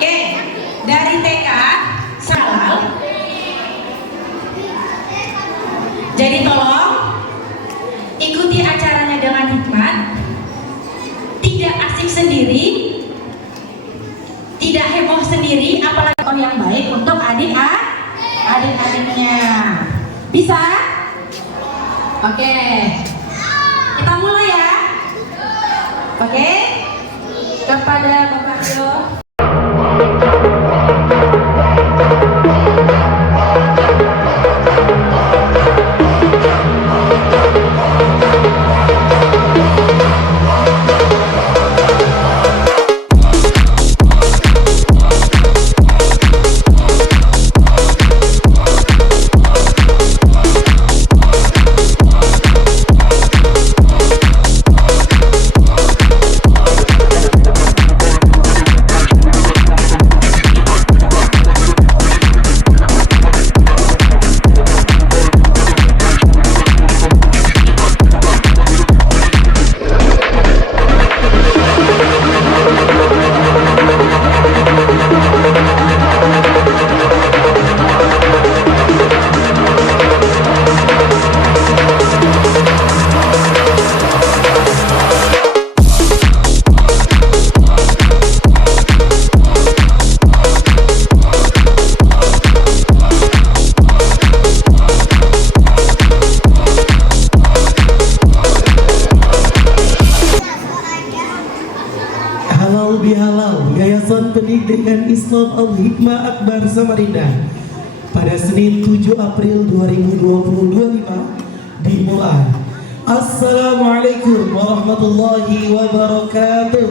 Oke, dari TK salam. Jadi tolong ikuti acaranya dengan hikmat, tidak asik sendiri, tidak heboh sendiri, apalagi tokoh yang baik untuk adik-adiknya. Bisa? Oke, kita mulai ya. Oke, kepada Bapak Rio. Halal bihalal, Yayasan Pendidikan Islam Al-Hikmah Akbar Samarinda pada Senin 7 April 2025 dimulai. Assalamualaikum warahmatullahi wabarakatuh.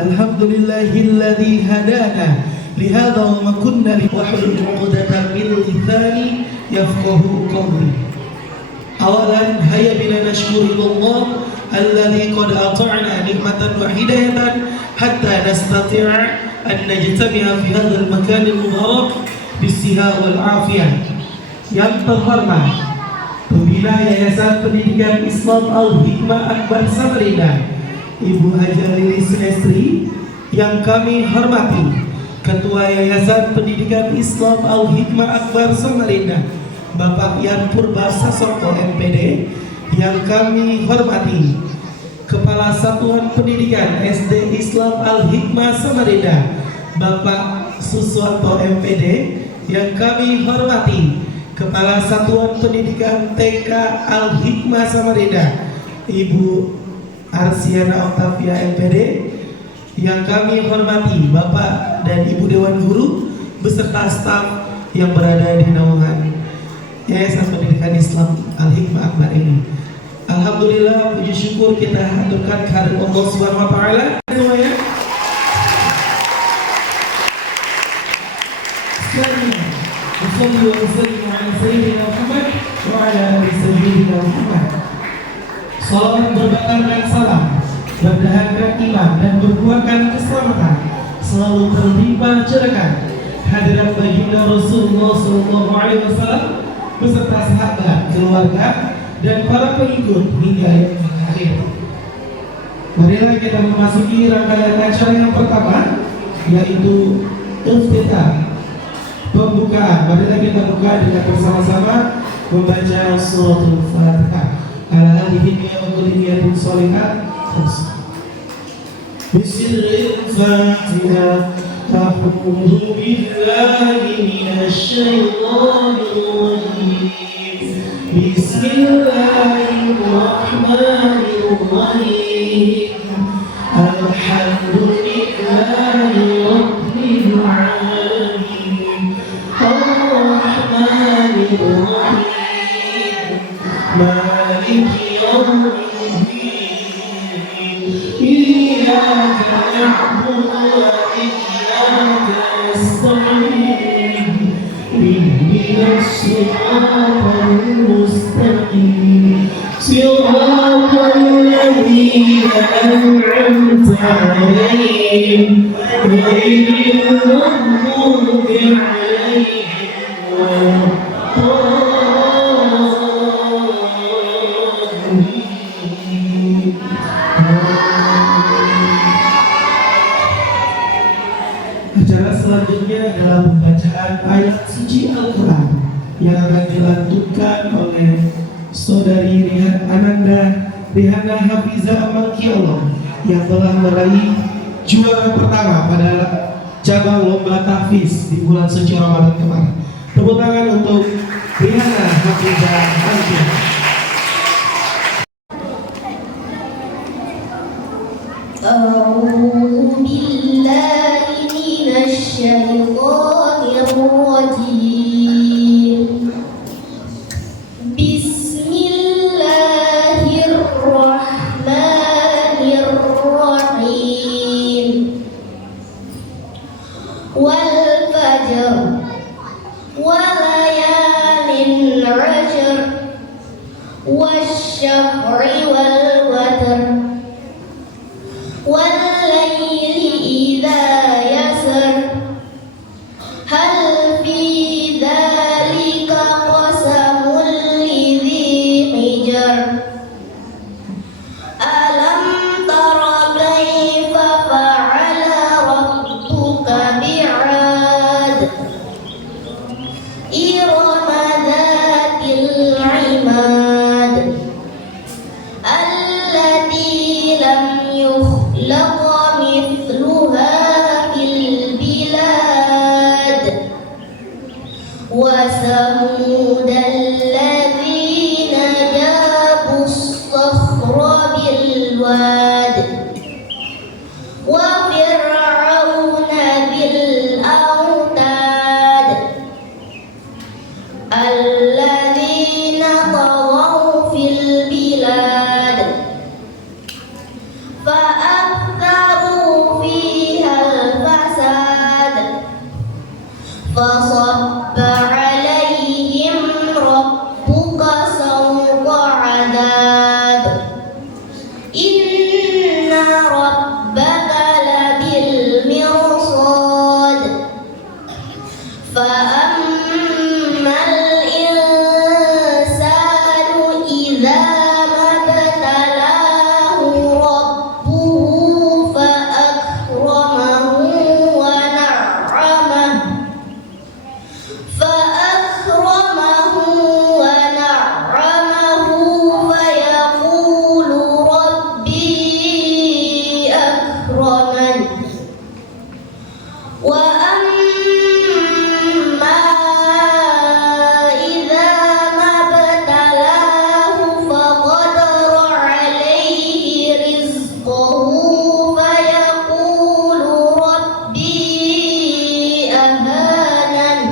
Alhamdulillahilladzi hadana lihada wa ma kunna liwahlul 'uqdatan min lisani yafqahu qawli. Awalan hayya bina nashkurullah alladzi qad ata'na nikmatan wa hidayatan hatta nastati'a an najtami'a fi hadzal makan al-mubarak bis-siha wal 'afiyah. Yang terhormat Pembina Yayasan Pendidikan Islam Al-Hikmah Akbar Samarinda, Ibu Haja Lilis Estri, yang kami hormati Ketua Yayasan Pendidikan Islam Al-Hikmah Akbar Samarinda, Bapak Yan Purba Sasongko MPD, yang kami hormati Kepala Satuan Pendidikan SD Islam Al-Hikmah Samarinda, Bapak Suswanto MPD, yang kami hormati Kepala Satuan Pendidikan TK Al-Hikmah Samarinda, Ibu Arsiana Octavia MPD, yang kami hormati Bapak dan Ibu Dewan Guru beserta staf yang berada di naungan Yayasan Pendidikan Islam Al-Hikmah Akbar ini. Alhamdulillah, puji syukur kita haturkan kehadirat Allah Subhanahu wa taala semuanya. Salawat berbatalkan salam, berdahakan iman dan berbuahkan keselamatan selalu terlimpah curahan hadirat baginda Rasulullah SAW beserta sahabat, keluarga dan para pengikut hingga yang akhir. Marilah kita memasuki rangkaian acara yang pertama, yaitu iftitah, pembukaan. Marilah kita buka dengan bersama-sama membaca suratul Fatihah. Ala hadhihi wa kulliyatin sholihat. Bismillahirrahmanirrahim. A'udzu billahi minasy syaithanir rajim. Bismillahirrahmanirrahim. Alhamdulillahi rabbil alamin. Ar-rahmanir rahim. Maliki yaumiddin. Iyyaka na'budu wa iyyaka nasta'in. Ihdinas siratal mustaqim. Siratal ladzina an'amta 'alaihim ghairil maghdubi 'alaihim waladdallin. Al-Quran yang akan dilantunkan oleh Saudari Ananda Rihana Hafiza Malkiolo yang telah meraih juara pertama pada cabang lomba tahfiz di bulan suci Ramadan kemarin. Tepuk tangan untuk Rihana Hafiza Malkiolo. أعوذ بالله من الشيطان الرجيم بسم الله الرحمن الرحيم والفجر وليال عشر والشفع والوتر والليل إذا يسر هل في ذلك قسم لذي حجر ألم تر كيف فعل ربك بعاد إرم ذات العماد التي لم يخلق مثلها في البلاد وثمود الذين جابوا الصخر بالواد وفرعون ذي الأوتاد الذين طغوا في البلاد فأكثروا فيها الفساد فصب عليهم ربك سوط عذاب إن ربك لبالمرصاد فأما الإنسان إذا ما ابتلاه ربه فأكرمه ونعمه فيقول ربي أكرمن وأما إذا ما ابتلاه فقدر عليه رزقه فيقول ربي أهانن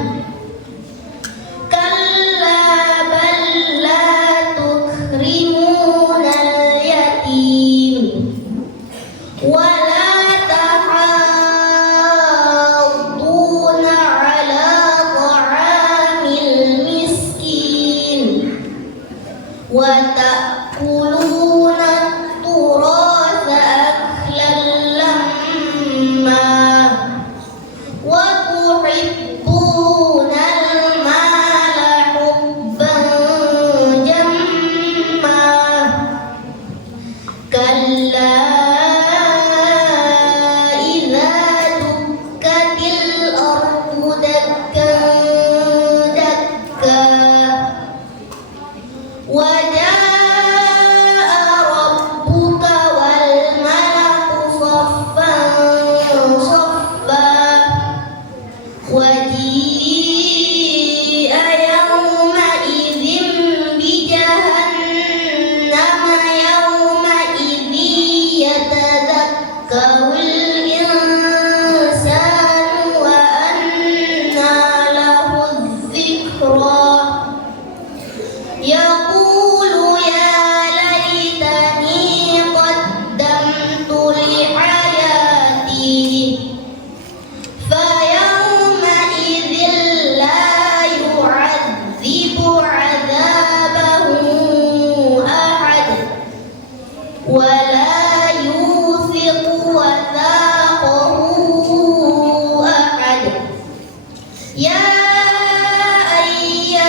كلا بل لا تكرمون اليتيم ولا تحاضون على طعام المسكين وتأكلون التراث أكلا لما وتحبون المال حبا جما كلا إذا دكت الأرض دكا دكا وجاء ربك والملك صفا صفا وجيء يومئذ بجهنم يومئذ يتذكر الإنسان وأنى له الذكرى يقول يا ليتني قدمت لحياتي فيومئذ لا يعذب عذابه أحد ولا يوثق وثاقه أحد يا أيها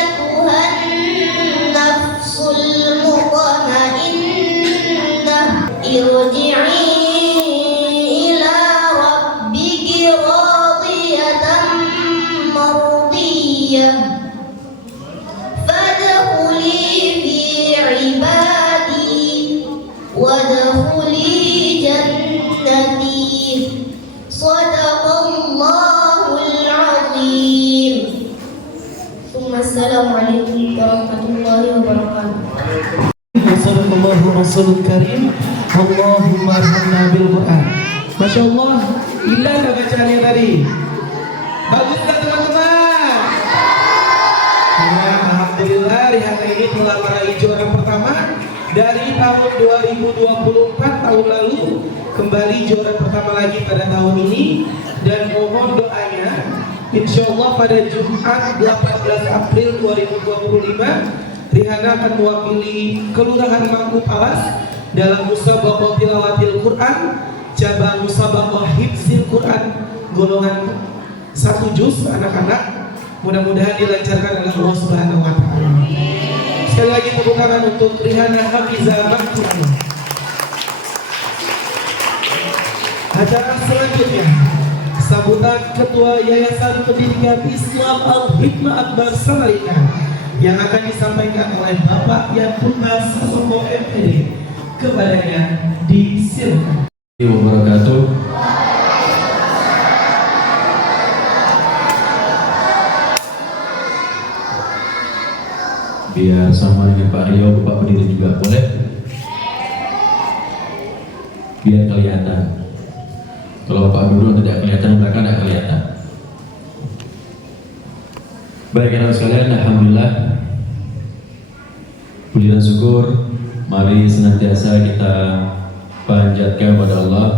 Wassalamualaikum warahmatullahi wabarakatuh. Wassalamualaikum Rasulul Karim. Allahumma arhamna bil Quran. Masya Allah, indah gak bacaannya tadi? Bagus gak teman-teman? Ya, alhamdulillah Rihanna ini telah meraih juara pertama dari tahun 2024 tahun lalu, kembali juara pertama lagi pada tahun ini, dan mohon doanya insya Allah pada Jumat 18 April 2025 Rihanna akan mewakili Kelurahan Mangku Palas dalam musabaqah tilawatil Quran cabang musabaqah hifzil Quran golongan 1 juz anak-anak. Mudah-mudahan dilancarkan oleh Allah Subhanahu wa taala. Sekali lagi tepuk tangan untuk Rihanna Hafizah Maktum. Acara selanjutnya sambutan Ketua Yayasan Pendidikan Islam Al-Hikmah Akbar Samarinda yang akan disampaikan oleh Bapak Yanpuntas Sosoko MPD. Kepadanya disilakan. Wabarakatuh. Biar sama dengan Pak Rio, Bapak berdiri juga boleh. Biar kelihatan. Kalau Bapak duduk tidak kelihatan, belakang tidak kelihatan. Baik anak sekalian, alhamdulillah. Puji dan syukur, mari senantiasa kita panjatkan kepada Allah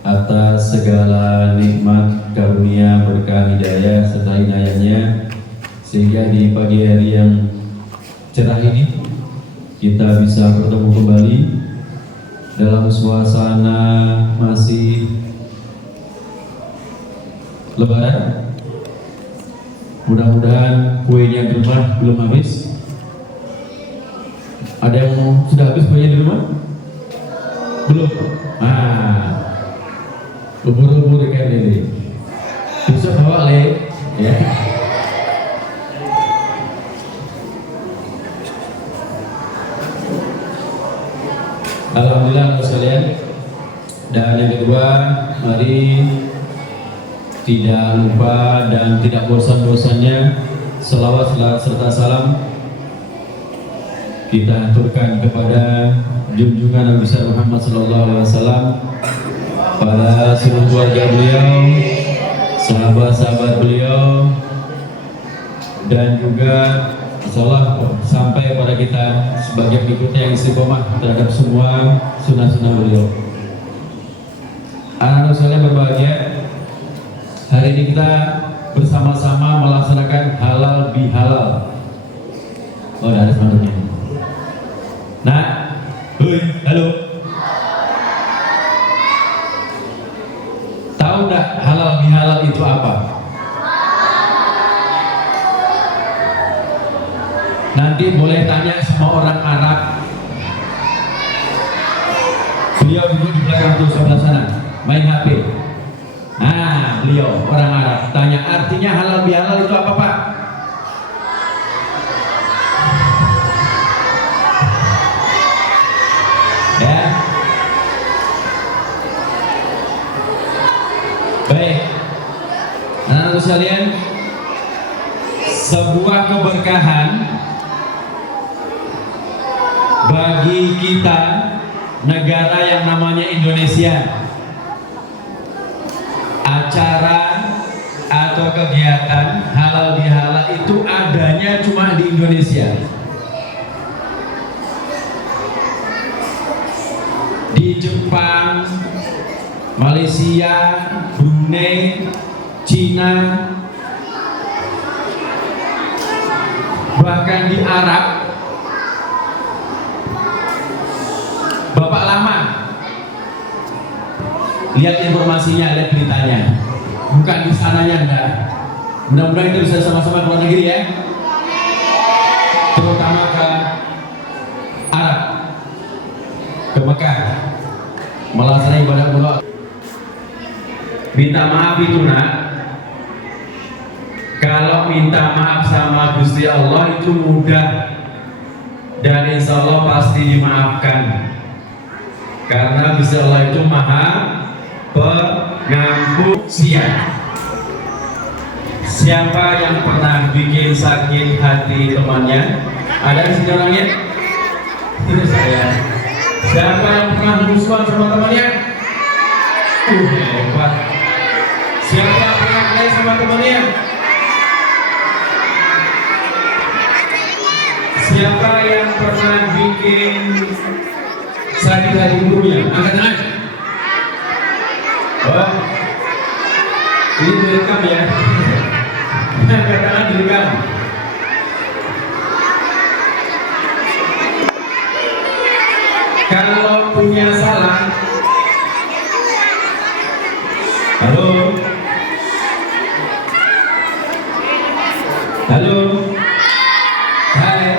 atas segala nikmat, karunia, berkah, hidayah serta inayahnya, sehingga di pagi hari yang cerah ini kita bisa bertemu kembali dalam suasana masih Lebaran. Mudah-mudahan kuenya di rumah belum habis. Ada yang sudah habis kuenya di rumah? Belum? Ubur-ubur kayak ini bisa bawa le ya. Alhamdulillah sekalian. Dan yang kedua, mari tidak lupa dan tidak bosan-bosannya selawat serta salam kita aturkan kepada junjungan Nabi besar Muhammad SAW, para seluruh keluarga beliau, sahabat-sahabat beliau, dan juga insyaallah sampai pada kita sebagai pengikutnya yang istiqomah terhadap semua sunnah-sunnah beliau. Anak-anak sekalian berbahagia, hari ini kita bersama-sama melaksanakan halal bihalal. Oh, ada spanduknya. Nah, halo. Tahu nggak halal bihalal itu apa? Nanti boleh tanya sama orang Arab. Beliau duduk di belakang tuh sebelah sana, main HP. Nah, beliau orang Arab tanya artinya halal bihalal itu apa, Pak? Ya. Baik. Anak-anak sekalian, sebuah keberkahan bagi kita negara yang namanya Indonesia. Acara atau kegiatan halal bihalal itu adanya cuma di Indonesia. Di Jepang, Malaysia, Brunei, Cina, bahkan di Arab. Bapak lama lihat informasinya, lihat beritanya, bukan di sananya enggak. Mudah-mudahan kita bisa sama-sama ke luar negeri ya, terutama ke Arab, ke Mekah, melaksanakan ibadah umrah. Minta maaf itu nak, kalau minta maaf sama Gusti Allah itu mudah dan insya Allah pasti dimaafkan, karena Gusti Allah itu maha pengampun. Siapa yang pernah bikin sakit hati temannya? Ada di sini orangnya? Itu saya. Siapa yang pernah musuhan sama temannya? Hebat. Siapa yang pernah kelahi sama temannya? Siapa yang pernah bikin sakit hati gurunya? Angkat tangan. Oh, ini direkam ya. Angkat tangan direkam. Kalau punya salah, halo, halo, hai.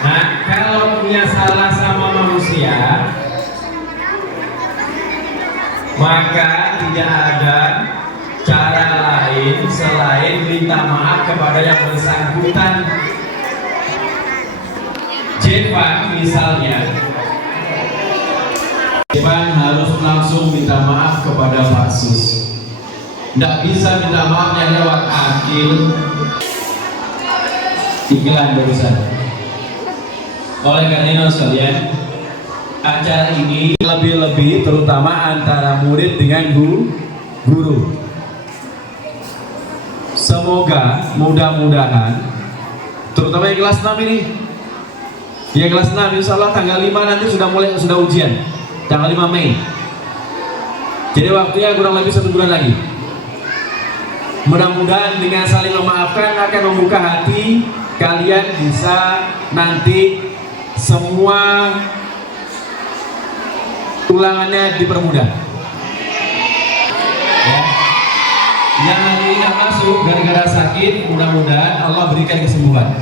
Nah, kalau punya salah sama manusia, maka tidak ada cara lain selain minta maaf kepada yang bersangkutan. Jepan misalnya, Jepan harus langsung minta maaf kepada Pak Sus. Tidak bisa minta maafnya lewat akil. Iklan barusan. Oleh karena itu sekalian, acara ini lebih-lebih terutama antara murid dengan guru. Semoga mudah-mudahan terutama yang kelas 6 ini. Ya kelas 6 insya Allah tanggal 5 nanti sudah ujian tanggal 5 Mei. Jadi waktunya kurang lebih 1 bulan lagi. Mudah-mudahan dengan saling memaafkan akan membuka hati kalian bisa nanti semua ulangannya dipermudah. Ya. Yang hari ini masuk gara-gara sakit, mudah-mudahan Allah berikan kesembuhan.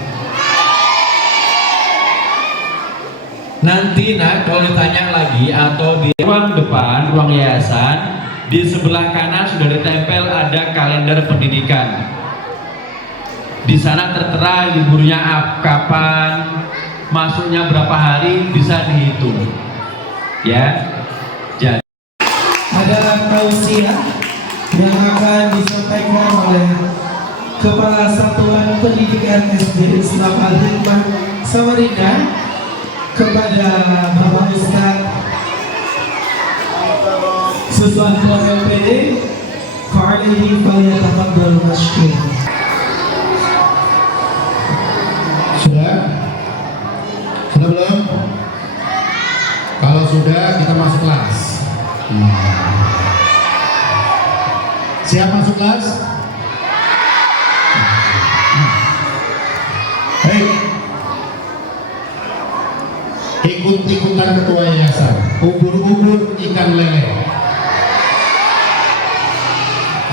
Nanti kalau ditanya lagi atau di ruang depan, ruang yayasan, di sebelah kanan sudah ditempel ada kalender pendidikan. Di sana tertera liburnya kapan, masuknya berapa hari, bisa dihitung. Ya. Jadi Ada tausiah yang akan disampaikan oleh Kepala Satuan Pendidikan SD Islam Al-Hikmah Samarinda kepada Bapak Ustaz Suswanto LPD. Fa'alihi falyatafaddal masykur. Sudah? Sudah belum? Kalau sudah, kita masuk kelas. Siap masuk kelas? Hei, ikut-ikutan ketua yayasan. Ubur-ubur ikan lele.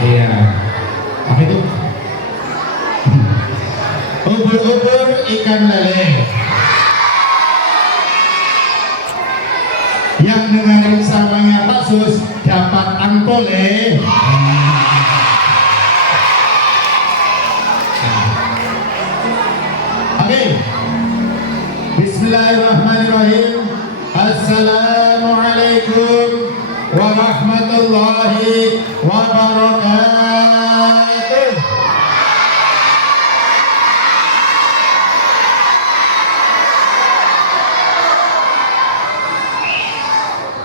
Iya. Apa itu? Ubur-ubur ikan lele. Yang dengerin samanya Pak Sus dapat angpole. Oke. Bismillahirrahmanirrahim. Assalamualaikum warahmatullahi wabarakatuh.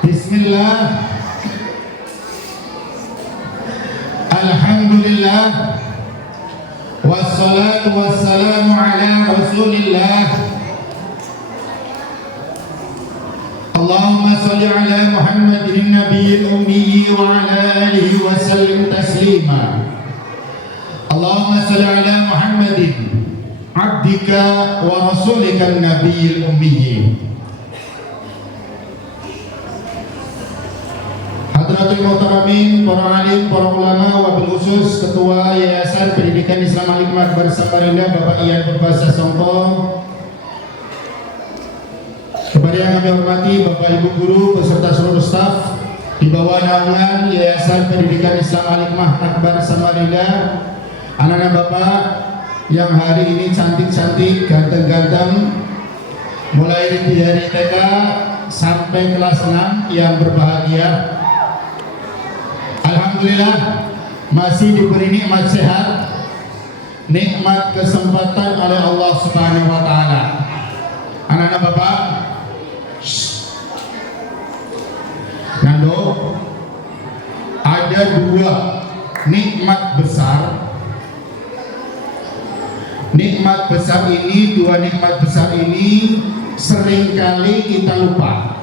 Bismillah. Alhamdulillah. Wassalatu wassalamu ala Rasulillah. Allahumma salli ala Muhammadin nabiyil ummi wa ala alihi wa sallim taslima. Allahumma salli ala Muhammadin abdika wa rasulika nabiyil ummi. Hadratul Muhtaramin, para alim, para ulama, wabil khusus Ketua Yayasan Pendidikan Islam Al-Hikmah Samarinda Bapak Ian Purbasa Songko, kepada yang kami hormati Bapak Ibu Guru beserta seluruh staf di bawah naungan Yayasan Pendidikan Islam Al-Hikmah Akbar Samarinda, anak-anak Bapak yang hari ini cantik-cantik, ganteng-ganteng, mulai dari TK sampai kelas 6 yang berbahagia. Alhamdulillah, masih diberi nikmat sehat, nikmat kesempatan oleh Allah Subhanahu wa taala. Anak-anak Bapak, Nando, ada dua nikmat besar. Nikmat besar ini, dua nikmat besar ini seringkali kita lupa.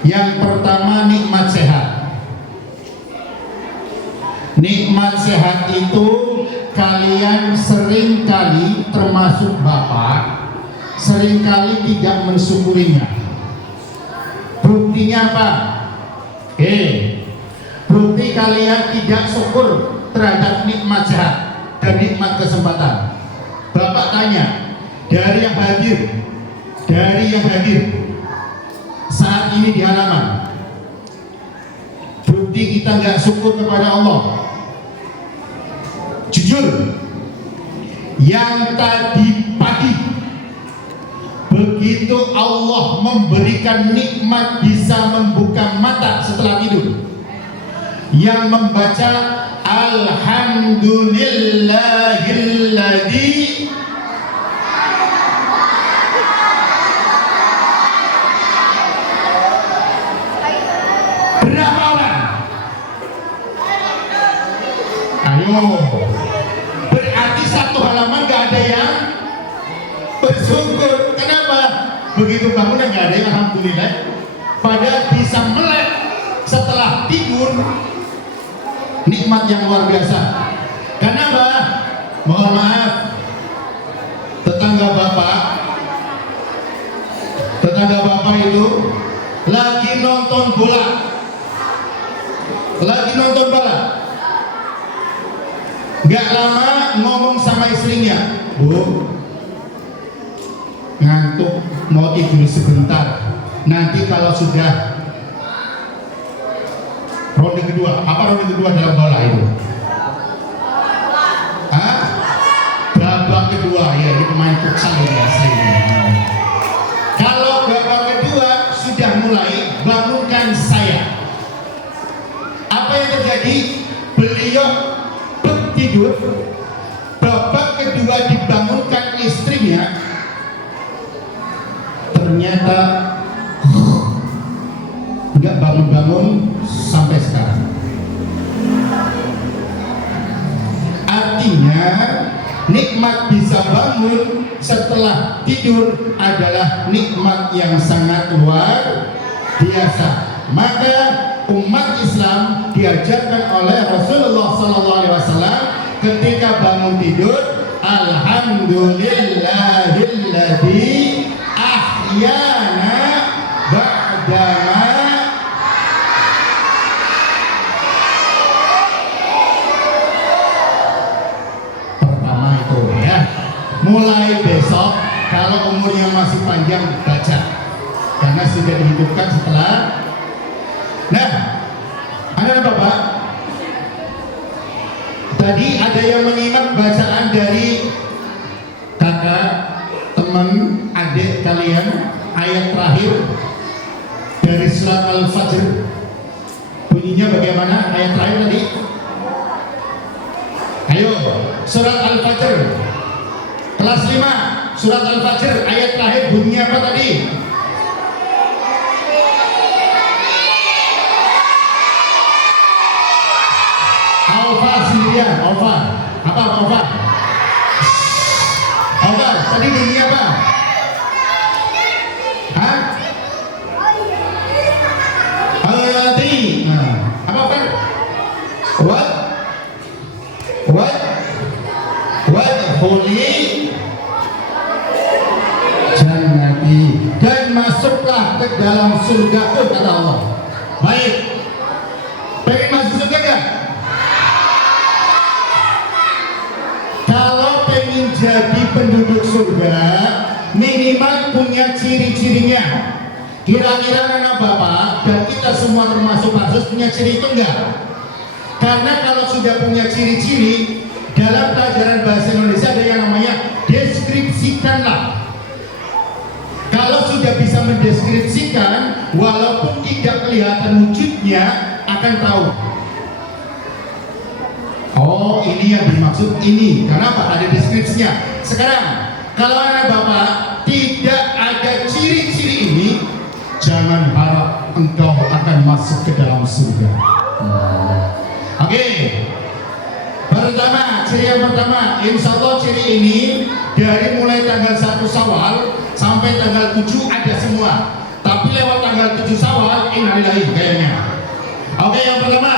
Yang pertama nikmat sehat. Nikmat sehat itu kalian seringkali, termasuk Bapak, seringkali tidak mensyukurinya. Buktinya apa? Bukti kalian tidak syukur terhadap nikmat sehat dan nikmat kesempatan. Bapak tanya, dari yang hadir saat ini di halaman, bukti kita nggak syukur kepada Allah. Jujur, yang tadi pagi begitu Allah memberikan nikmat bisa membuka mata setelah tidur, yang membaca Alhamdulillahilladzi berapa orang? Ayo, berarti satu halaman gak ada yang bersyukur. Kenapa? Begitu bangun gak ada yang alhamdulillah, padahal bisa melek setelah tidur. Nikmat yang luar biasa. Kenapa? Mohon maaf, tetangga bapak itu lagi nonton bola, gak lama ngomong sama istrinya, Bu, ngantuk, mau tidur sebentar, nanti kalau sudah ronde kedua dalam bola itu? Babak kedua, ya, ini pemain futsal biasa ini. Kalau babak kedua sudah mulai, bangunkan saya. Apa yang terjadi? Beliau tidur, babak kedua dibangunkan istrinya, ternyata nggak bangun-bangun sampai sekarang. Artinya nikmat bisa bangun setelah tidur adalah nikmat yang sangat luar biasa. Maka umat Islam diajarkan oleh Rasulullah SAW ketika bangun tidur, Alhamdulillahilladzi ahyana ba'dama mulai besok kalau umurnya masih panjang baca, karena sudah dihidupkan setelah. Nah, anak Bapak, tadi ada yang menyimak bacaan dari kakak, teman, adik kalian, ayat terakhir dari surat Al-Fajr. Bunyinya bagaimana ayat terakhir tadi? Ayo, surat Al-Fajr kelas 5, surat Al-Fajr ayat terakhir bunyinya apa tadi? Alfa sendirian, Alfa. Apa Alfa? Alfa, tadi bunyinya apa? Hah? Al-Yati. Nah, apa Pak? What? Holy jannati, dan masuklah ke dalam surga, kata Allah. Baik, pengen masuk surga gak? Kalau pengen jadi penduduk surga, minimal punya ciri-cirinya. Kira-kira anak Bapak dan kita semua termasuk harus punya ciri itu enggak? Karena kalau sudah punya ciri-ciri, dalam pelajaran bahasa Indonesia ada yang namanya deskripsikanlah. Kalau sudah bisa mendeskripsikan, walaupun tidak kelihatan wujudnya, akan tahu. Oh, ini yang dimaksud ini. Kenapa? Ada deskripsinya. Sekarang, kalau anak bapak tidak ada ciri-ciri ini, jangan harap engkau akan masuk ke dalam surga. Oke. Pertama, ciri yang pertama, insya Allah ciri ini dari mulai tanggal 1 Syawal sampai tanggal 7 ada semua. Tapi lewat tanggal 7 Syawal, innalillahi kayaknya. Oke, yang pertama,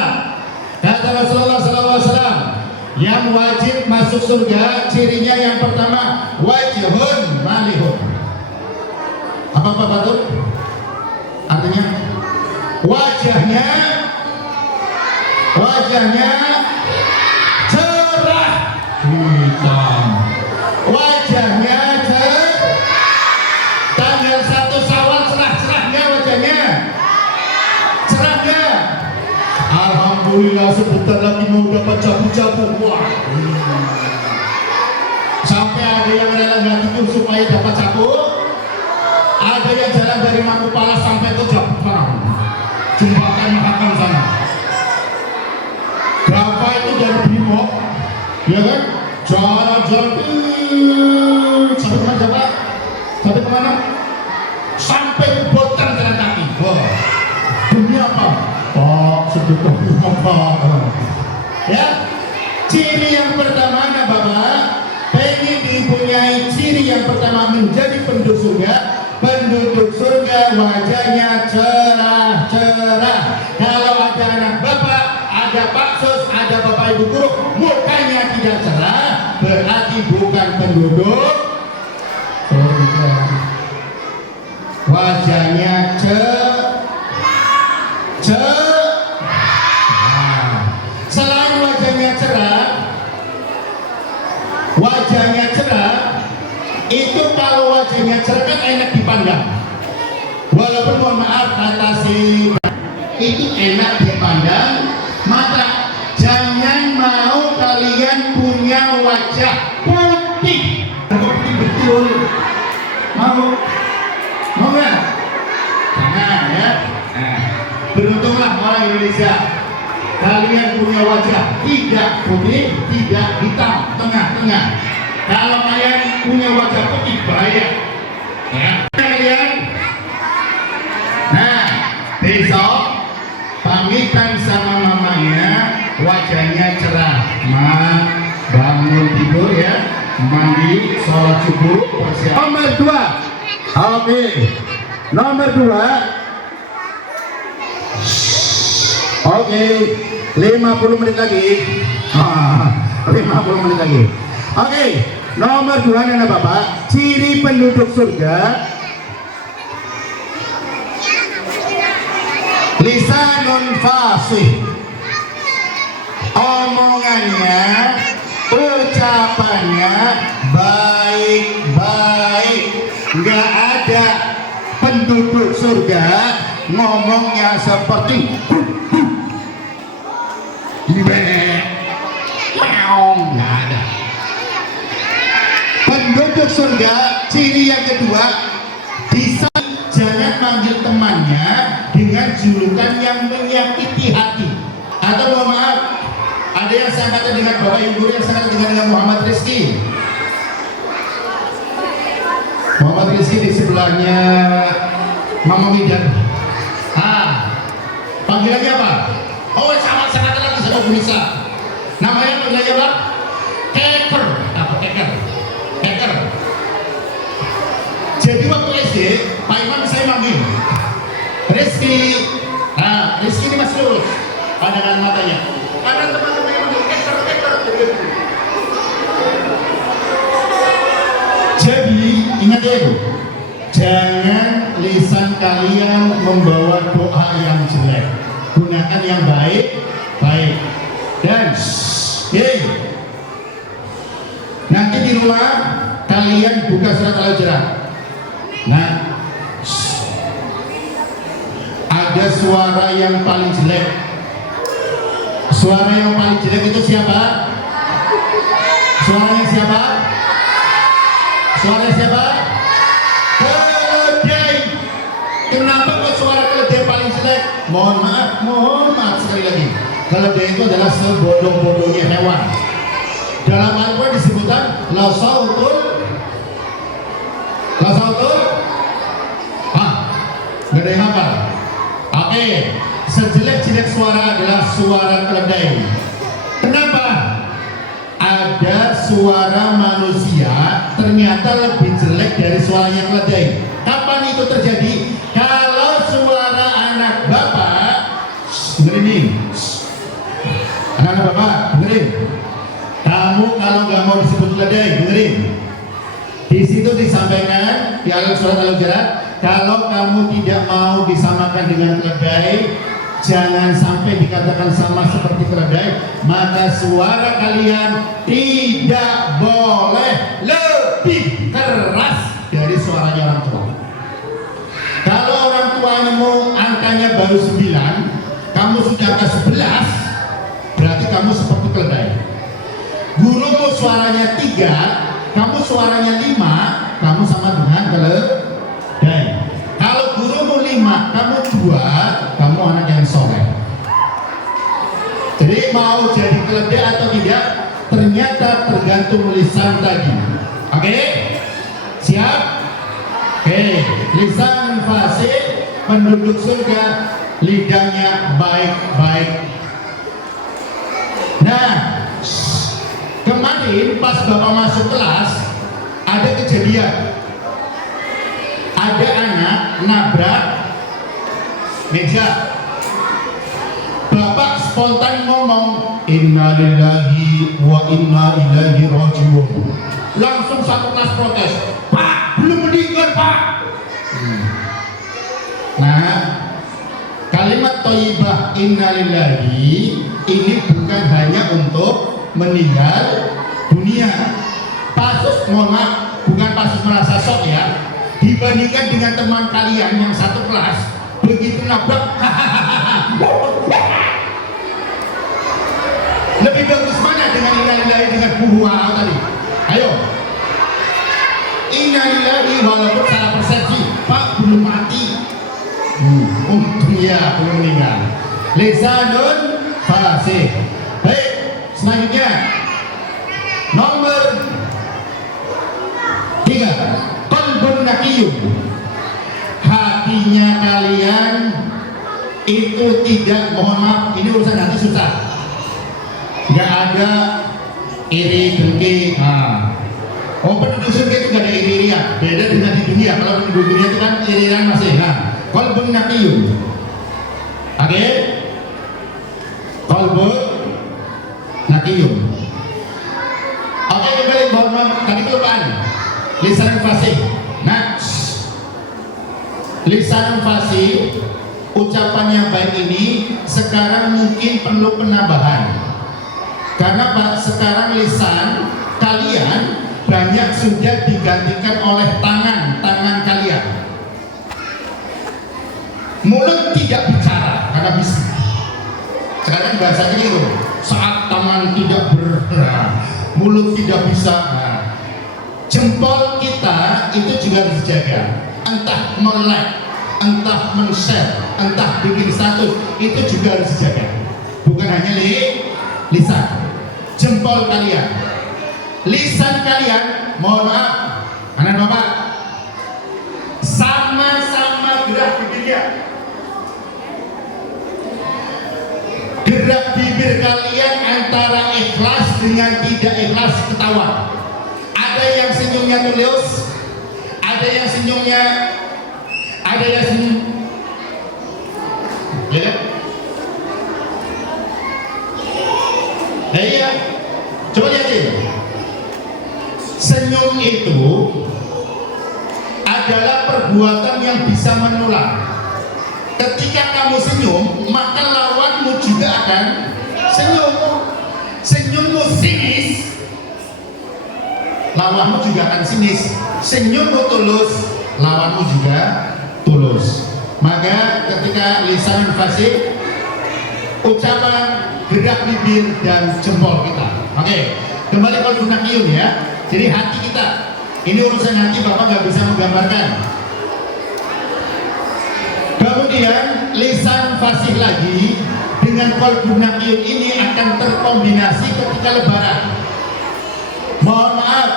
kata Rasulullah SAW, yang wajib masuk surga, cirinya yang pertama, wajhun malihun. Apa tuh? Artinya, wajahnya cerah, hitam. Wajahnya tanggal 1 Syawal cerah-cerahnya wajahnya. Cerahnya. Alhamdulillah sebentar lagi mau dapat jabu-jabu. Wah. Sampai ada yang rela nggak tidur supaya dapat jabu. Ada yang jalan dari Makupala sampai ke Jepang. Jembatan Mahakam sana. Berapa itu dari Brimob? Ya kan? Jalan-jalan sampai kemana coba? Sampai kemana? Sampai ke Botan jalan kaki. Wah, demi apa? Pak, sebetulnya apa? Ya, ciri yang pertama, nah bapak, pengen dipunyai ciri yang pertama menjadi penduduk surga. Penduduk surga wajahnya cerah-cerah. Kalau ada anak bapak, ada Pak Sus, ada Bapak Ibu guru, mukanya tidak cerah, berarti bukan penduduk surga. Wajahnya selain wajahnya cerah, itu kalau wajahnya cerah kan enak dipandang. Walaupun mohon maaf kata si itu enak dipandang, maka jangan mau kalian punya wajah putih. Putih betul. Mau nggak? Jangan ya. Nah, beruntunglah orang Indonesia. Kalian punya wajah tidak putih, tidak hitam, tengah-tengah. Kalau kalian punya wajah putih bahaya. Ya. Kalian. Nah, besok pamitan sama mamanya, wajahnya cerah. Bangun tidur ya, mandi, sholat subuh, persiapan. Nomor 2. Oke. Nomor 2. Oke, 50 menit lagi. 50 menit lagi. Oke, nomor 2 anak bapak, ciri penduduk surga. Lisanun fasih, omongannya, ucapannya baik-baik. Nggak ada penduduk surga ngomongnya seperti nggak ada. Penduduk surga, ciri yang kedua, bisa jangan manggil temannya dengan julukan yang menyakiti hati. Atau mohon maaf, ada yang sangkatan dengan Bapak Ibu, yang sangkatan dengan Muhammad Rizky. Muhammad Rizky di sebelahnya Mama Widan. Panggilannya apa? Oh, sama sangkatan lagi sama Bu Nisa. Namanya panggilannya apa? Keker. Apa keker? Keker. Jadi waktu SD, Pak Imam saya manggil Rizky. Nah, Rizky ini masih lurus pandangan matanya. Ada teman-teman yang manggil keker. Jadi ingat ya Bu, jangan lisan kalian membawa doa yang jelek. Gunakan yang baik. Dan nanti di rumah kalian buka surat Al-Hujurat. Nah, ada suara yang paling jelek. Suara yang paling jelek itu siapa? Suaranya siapa? Suara siapa? Keledai. Kenapa kok suara keledai paling jelek? Mohon maaf sekali lagi. Keledai itu adalah sebodoh-bodohnya hewan. Dalam Al-Quran disebutkan la sautul nggak ada yang hafal. Oke, sejelek-jelek suara adalah suara keledai. Kenapa? Ada suara manusia ternyata lebih jelek dari suaranya keledai. Kapan itu terjadi? Kalau suara anak bapak, dengerin nih, anak bapak, dengerin. Kamu kalau nggak mau disebut keledai, dengerin. Di situ disampaikan di surat Al-Hujurat, kalau kamu tidak mau disamakan dengan keledai, jangan sampai dikatakan sama seperti keledai, maka suara kalian tidak boleh lebih keras dari suaranya orang tua. Kalau orang tuamu angkanya baru 9, kamu sudah ke 11, berarti kamu seperti keledai. Gurumu suaranya 3, kamu suaranya 5, kamu sama dengan keledai. Kalau gurumu 5, kamu 2, kamu anak yang soleh. Jadi mau jadi keledai atau tidak, ternyata tergantung lisan tadi. Oke? Siap? Oke, lisan fasih, penduduk surga, lidahnya baik-baik. Nah, kemarin pas Bapak masuk kelas, ada kejadian. Ada anak nabrak meja. Bapak spontan ngomong, innalillahi wa inna ilaihi rajiun. Langsung satu kelas protes, Pak, belum meninggal Pak. Nah, kalimat thayyibah innalillahi ini bukan hanya untuk meninggal dunia. Pasus, mohon maaf, bukan pasus merasa sok ya. Dibandingkan dengan teman kalian yang satu kelas, begitu nabrak, lebih bagus mana dengan innalillahi dengan buah tadi? Ayo, innalillahi walaupun salah persepsi, Pak belum mati, untungnya belum meninggal. Lisanun fasih. Baik, selanjutnya nomor 3. Qalbun naqiyun. Hatinya kalian itu tidak, mohon maaf, ini urusan hati susah. Nggak ada iri dengki. Oh, penduduk surga itu nggak ada iri-irian. Beda dengan di dunia. Kalau penduduk dunia itu kan iri-irian masih. Qalbun naqiyun. Oke? Qalbun naqiyun. Oke, kembali, mohon maaf, tadi kelupaan. Lisan fasih. Nah, lisan fasih, ucapan yang baik ini sekarang mungkin perlu penambahan. Karena Pak, sekarang lisan kalian banyak sudah digantikan oleh tangan kalian. Mulut tidak bicara karena bisa. Sekarang bahasanya itu saat tangan tidak bergerak, mulut tidak bisa. Jempol kita itu juga harus dijaga. Entah melek, entah men-share, entah bikin status, itu juga harus dijaga. Bukan hanya lisan. Jempol kalian, lisan kalian, mohon maaf, anak bapak, sama-sama gerak bibirnya. Gerak bibir kalian antara ikhlas dengan tidak ikhlas ketawa. Ada yang senyumnya tulus, ada yang senyum, ya? Iya, coba lihatin. Senyum itu adalah perbuatan yang bisa menular. Ketika kamu senyum, maka lawanmu juga akan senyum. Senyummu sinis, lawanmu juga akan sinis. Senyummu tulus, lawanmu juga tulus. Maka ketika lisan fasih, ucapan, gerak bibir dan jempol kita. Oke, kembali ke naqiyun ya. Jadi hati kita, ini urusan hati, Bapak nggak bisa menggambarkan. Kemudian lisan fasih lagi dengan qalbun naqiyun ini akan terkombinasi ketika lebaran. Mohon maaf,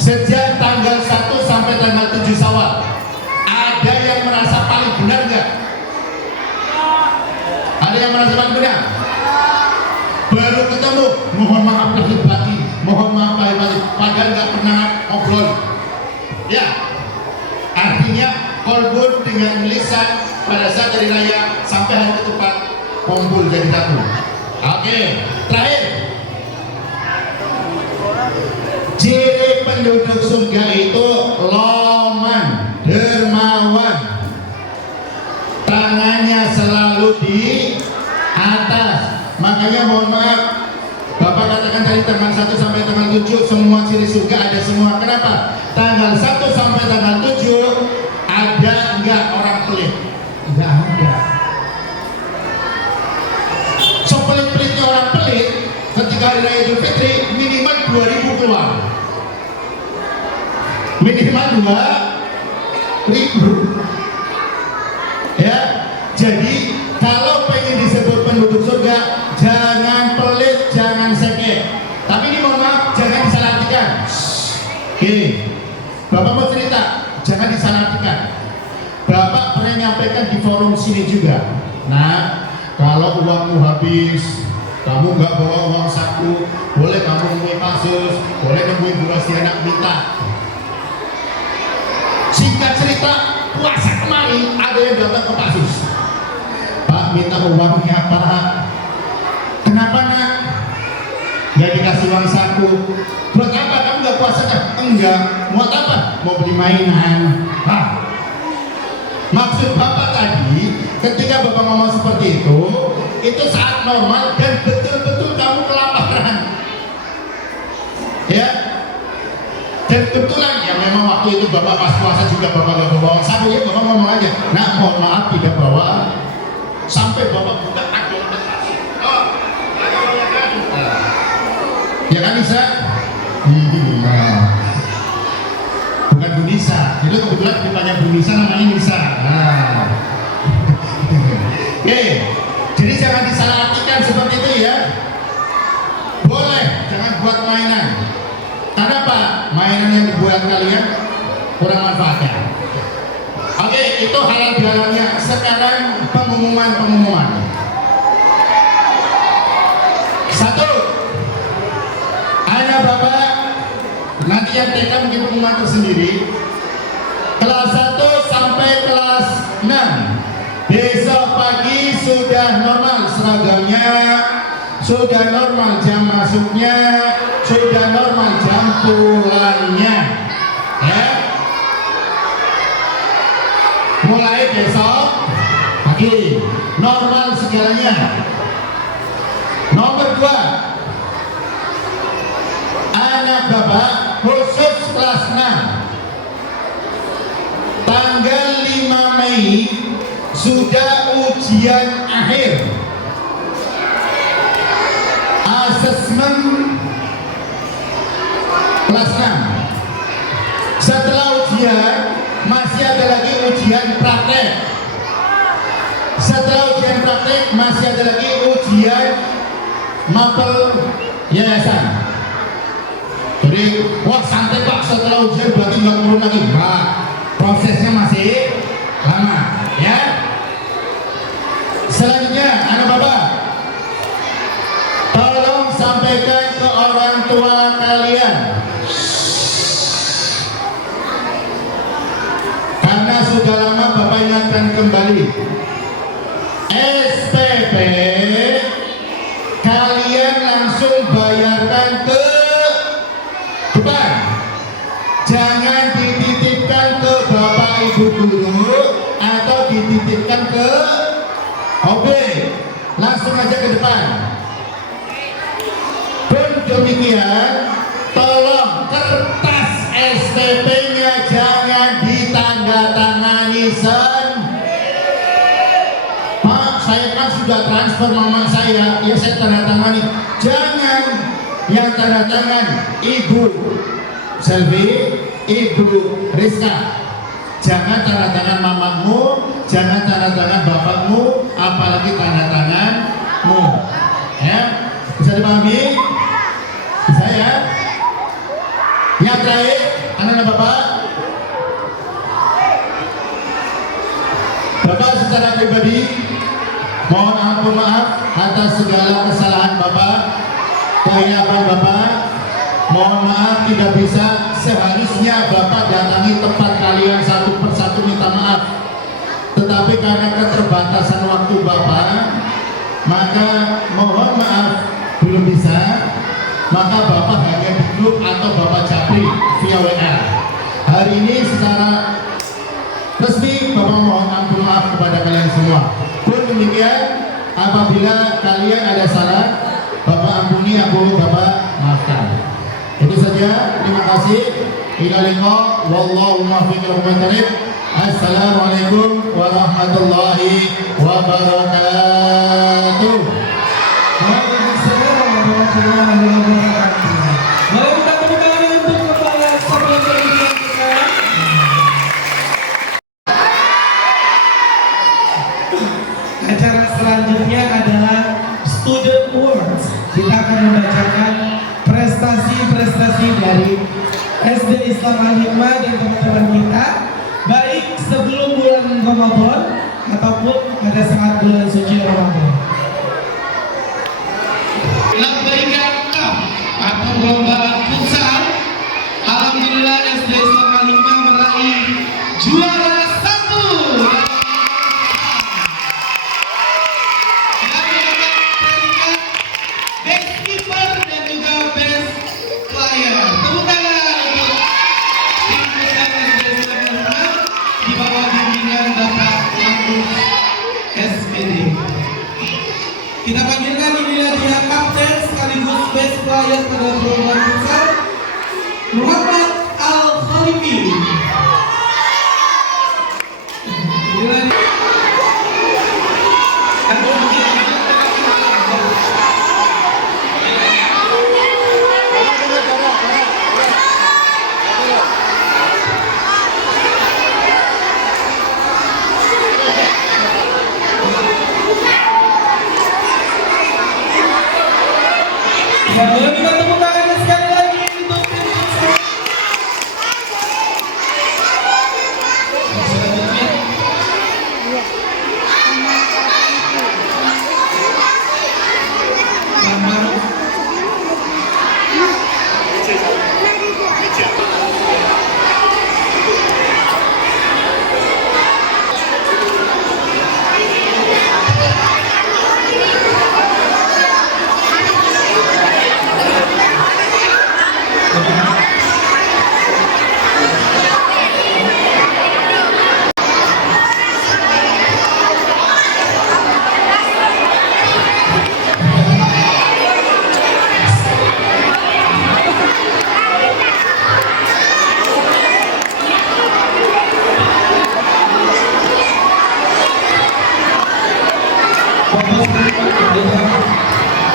sejak tanggal 1 sampai tanggal 7 Syawal, ada yang merasa paling benar nggak? Ada yang merasa paling benar? Baru ketemu, mohon maaf lahir batin, mohon maaf lahir batin, padahal nggak pernah ngobrol. Ya, artinya qalbun dengan lisan pada saat hari raya sampai hari ketupat kumpul jadi satu. Oke, terakhir, ciri penduduk surga itu loman, dermawan, tangannya selalu di atas. Makanya mohon maaf, Bapak katakan dari tanggal 1 sampai tanggal 7 semua ciri surga ada semua. Kenapa? Tanggal 1 sampai tanggal 7 ada enggak orang pelit? Enggak ada. Sepelit-pelitnya orang pelit ketika hari raya Idul Fitri minimal 2.000 keluar. Minimal 2.000. Ya, jadi kalau pengen disebut penduduk surga, jangan pelit, jangan seket. Tapi ini mohon maaf, jangan disalahartikan. Oke, Bapak mau cerita, jangan disalahartikan. Bapak pernah nyampaikan di forum sini juga. Nah, kalau uangmu habis, kamu nggak bawa uang saku, boleh kamu nemuin Pasus, boleh nemuin Bu Rostiana minta. Singkat cerita, puasa kemarin ada yang datang ke Pasus. Pak, minta uangnya Pak. Kenapa nak? Gak dikasih uang saku. Buat apa? Kamu gak puasa kan? Enggak. Buat apa? Mau beli mainan. Hah? Maksud Bapak tadi, ketika Bapak ngomong seperti itu saat normal dan betul-betul kamu kelaparan. Ya. Dan kebetulan ya memang waktu itu Bapak pas puasa juga Bapak gak bawa uang saku, ya Bapak ngomong aja. Nah, mohon maaf tidak bawa. Sampai Bapak buka akun investasi. Oh, ya kan? Ya kan Nisa? Bukan Bu Nisa. Itu kebetulan ditanya Bu Nisa namanya Nisa. Nah. Oke, jadi jangan disalahartikan seperti itu ya. Boleh, jangan buat mainan. Kenapa? Mainan yang dibuat kalian kurang manfaatnya. Oke, itu halal bihalalnya. Sekarang pengumuman. 1, anak Bapak nanti yang TK mungkin pengumuman tersendiri. Kelas 1 sampai kelas 6 besok pagi sudah normal seragamnya, sudah normal jam masuknya, sudah normal jam pulangnya. Ya. Mulai besok pagi normal segalanya. Nomor 2, anak Bapak khusus kelas 6 tanggal 5 Mei sudah ujian akhir asesmen kelas 6. Setelah ujian masih ada lagi ujian praktek. Setelah ujian praktek masih ada lagi ujian mapel yayasan. Jadi, wah santai Pak, setelah ujian berarti nggak turun lagi. Nah, prosesnya masih lama, ya. Selanjutnya, anak Bapak, tolong sampaikan ke orang tua kalian. Karena sudah lama Bapak ingatkan kembali, SPP kalian langsung bayarkan ke depan, jangan dititipkan ke Bapak Ibu guru atau dititipkan ke OB, langsung aja ke depan. Pun demikian, tolong kertas SPP-nya jangan ditandatangani Pak, saya kan sudah transfer mama saya, ya saya tanda tangani. Jangan, yang tanda tangan Ibu Selvi, Ibu Rizka. Jangan tanda tangan mamamu, jangan tanda tangan bapakmu, apalagi tanda tanganmu. Ya, bisa dipahami? Bisa ya? Yang terakhir, anak-anak bapak. Bapak secara pribadi mohon ampun maaf atas segala kesalahan bapak, kehilapan bapak. Mohon maaf tidak bisa, seharusnya bapak datangi tempat kalian satu persatu minta maaf. Tetapi karena keterbatasan waktu bapak, maka mohon maaf belum bisa. Maka bapak hanya di grup atau bapak japri via WA. Hari ini secara resmi bapak mohon ampun maaf kepada kalian semua. Pun demikian, apabila kalian ada salah, bapak ampuni, aku bapak maafkan. Itu saja, terima kasih. Ila liqa, wallahu muwaffiq ila aqwamit. Assalamualaikum warahmatullahi wabarakatuh. Waalaikumsalam warahmatullahi wabarakatuh. Boleh kita tepuk tangan untuk kepala sebelum berbicara kita. Acara selanjutnya adalah Student Awards. Kita akan membacakan prestasi-prestasi dari SD Islam Al-Hikmah dan teman-teman kita, baik sebelum bulan Ramadan ataupun pada saat bulan suci Ramadan. Labbaika Cup atau lomba futsal. Alhamdulillah SD Islam Al-Hikmah meraih juara 1 dan mendapat predikat Best Keeper dan juga Best Player. Tepuk tangan untuk tim futsal SD Islam Al-Hikmah di bawah bimbingan Bapak Agus SPD. Kita panggilkan inilah dia kapten sekaligus best player pada program futsal, Muhammad Al-Khalifi. Inilah dia. Boleh kita tepuk tangan sekali lagi untuk tim futsal. Selanjutnya, Mama.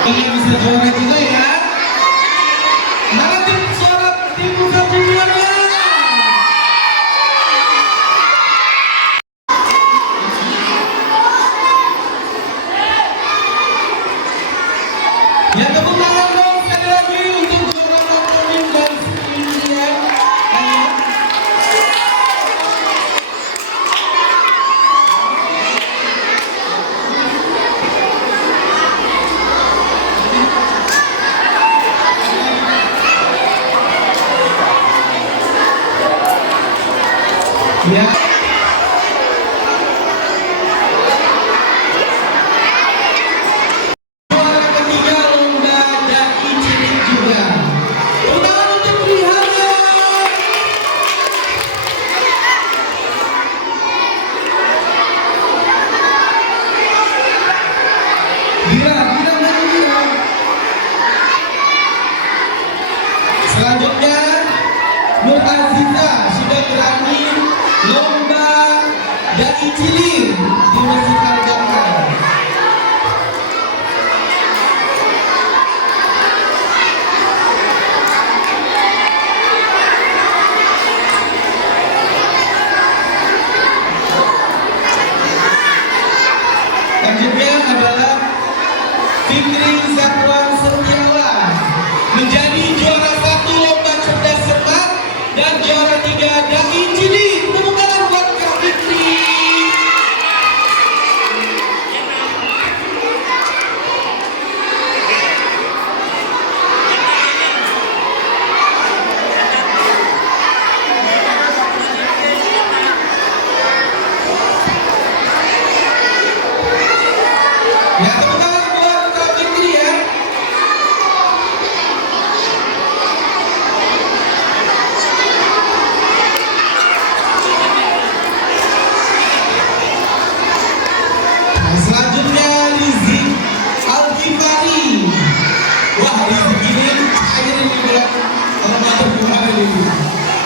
Ini bisa juara juga ya. Mana tim suara tim futsal juniornya? Ya tepuk tangan dong sekali lagi untuk beberapa pemain dan semuanya. Ya. Juara ketiga lomba dai cilik juga. Tangan untuk Rihanna. Mira. Selanjutnya Nur Aziza sudah berani lomba dai cilik di Masjid Al-Jannah.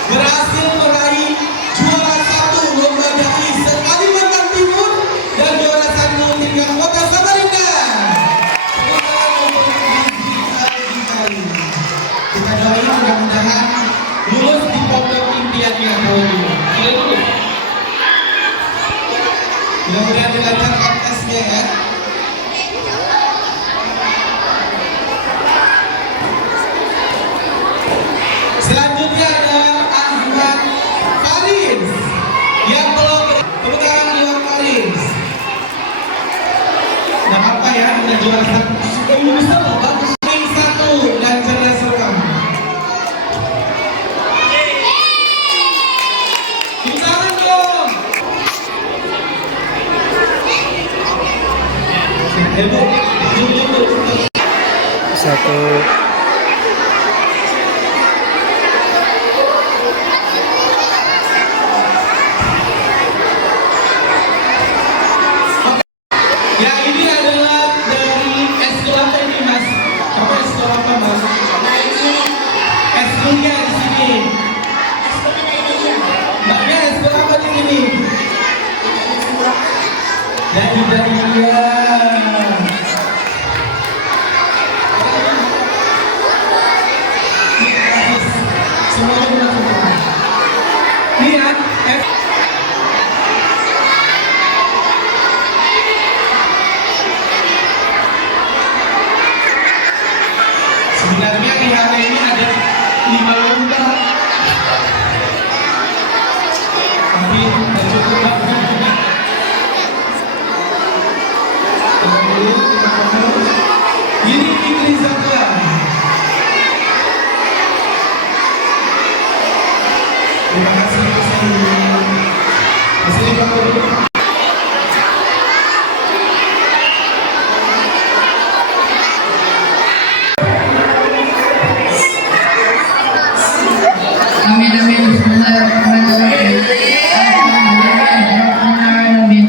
berhasil meraih juara 1 lomba dai se-Kalimantan Timur dan juara 1 tingkat kota Samarinda. Kita doain mudah-mudahan lulus di pondok impiannya tahun ini. Sudah lulus? Mudah-mudahan dilancarkan tesnya ya. Selanjutnya ada Ahmad Faris yang belum tepuk tangan buat Faris. Nggak apa ya, udah juara 1. Bisa loh, bagus. Poin 1 dan cerdas rekam. Tepuk tangan dong. Satu. Ya, ini adalah dari eskul apa ini mas? Apa eskul apa mas? Eskulnya di sini. Mbaknya eskul apa di sini? Dari dia. Semuanya benar. Lihat. Sebenarnya di hari ini ada 5 lomba, tapi tidak cukup. Ini Fikri Zaka. Terima kasih. Masih di bawah. Amin amin. Bismillahirrahmanirrahim. Alhamdulillahirrahmanirrahim.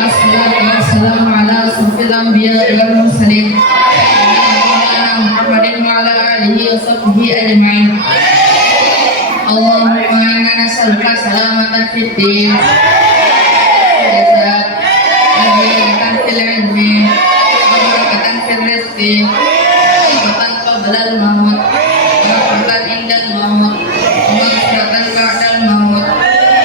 Assalatu wassalamu ala asyrafil anbiya'i wal mursalin. Sayyidina Muhammadin wa ala alihi wa sahbihi ajma'in. Allahumma inna nas'aluka salamatan fid din. Barakatan fil ilmi, barakatan fil rizqi, barakatan qabla al-maut, barakatan indal maut, barakatan ba'dal maut.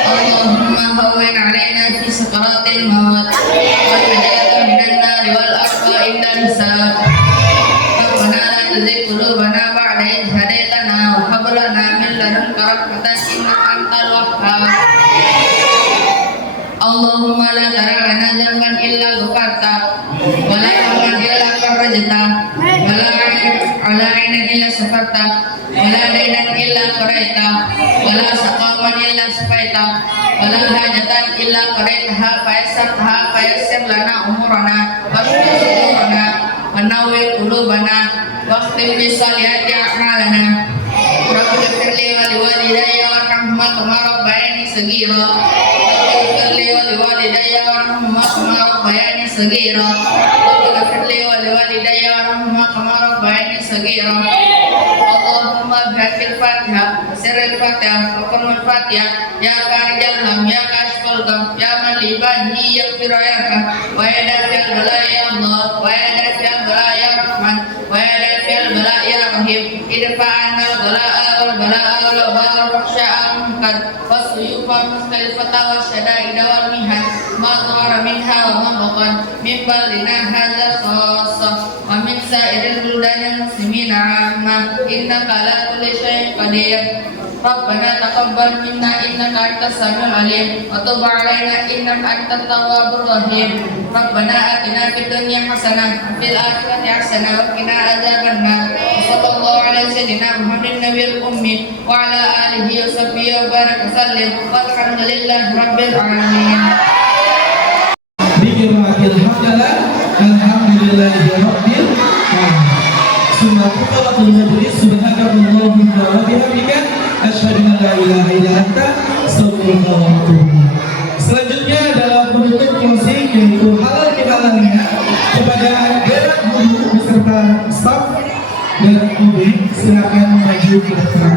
Allahumma hawwin 'alaina fi sakaratil maut wa najatna minan nari wal arqa indal hisab. Rabbana la tuzigh qulubana ba'da idh hadaytana wa hab lana min ladunka rahmatan innaka antal wahhab. Allahumma la tara' lana dhanban illa ghafarta wa la hamman illa farajta wa la 'aynan illa safarta wa la daynan illa qadaita wa la saqaman illa safaita wa la hajatan illa qadaitaha fayassir lana umurana washdud sudurana wa nawwir qulubana wakhtim bi salihati a'malana. Rabbi ighfirli wa liwalidayya warhamhuma kama rabbayani shaghira. Rabbi ighfirli wa liwalidayya warhamhuma kama rabbayani shaghira. Rabbi ighfirli wa liwalidayya warhamhuma kama rabbayani shaghira. Allahumma bihaqil Fatihah wa sirril Fatihah wa qur'anil Fatihah ya farijal ham ya kashfal gham ya man li ibadihi yaghfiru yarham wa ya dafi'al bala'i ya Allah wa ya dafi'al bala'i ya Rahman wa ya dafi'al bala'i ya Rahim idfa 'anna al-bala'a wal bala'a wal wabal fahsya'a munkar wasuyufa mustalifata wa syada'ida wal mihan ma dhahara minha wa ma batan min baladina hadza khassah wa min sa'iril buldanil muslimina 'amma innaka ala kulli syai'in qadir. Rabbana taqabbal minna innaka antas samiul alim wa tub 'alaina innaka antat tawwabur rahim. Rabbana atina fid dunya hasanah wa fil akhirati hasanah wa qina adzabannar. Sallallahu alaihi sayyidina Muhammadin nabiyil ummi wa ala alihi wa sahbihi wa baraka sallim walhamdulillahi rabbil alamin. Bikirmatil hamdalah alhamdulillahi rabbil alamin. Summa qawlatul majlis subhanakallahumma wa bihamdika asyhadu an la ilaha illa anta astaghfiruka wa atubu ilaik. Selanjutnya adalah penutup closing yaitu halal bihalalnya kepada derek guru beserta staf dan OB silakan maju ke depan.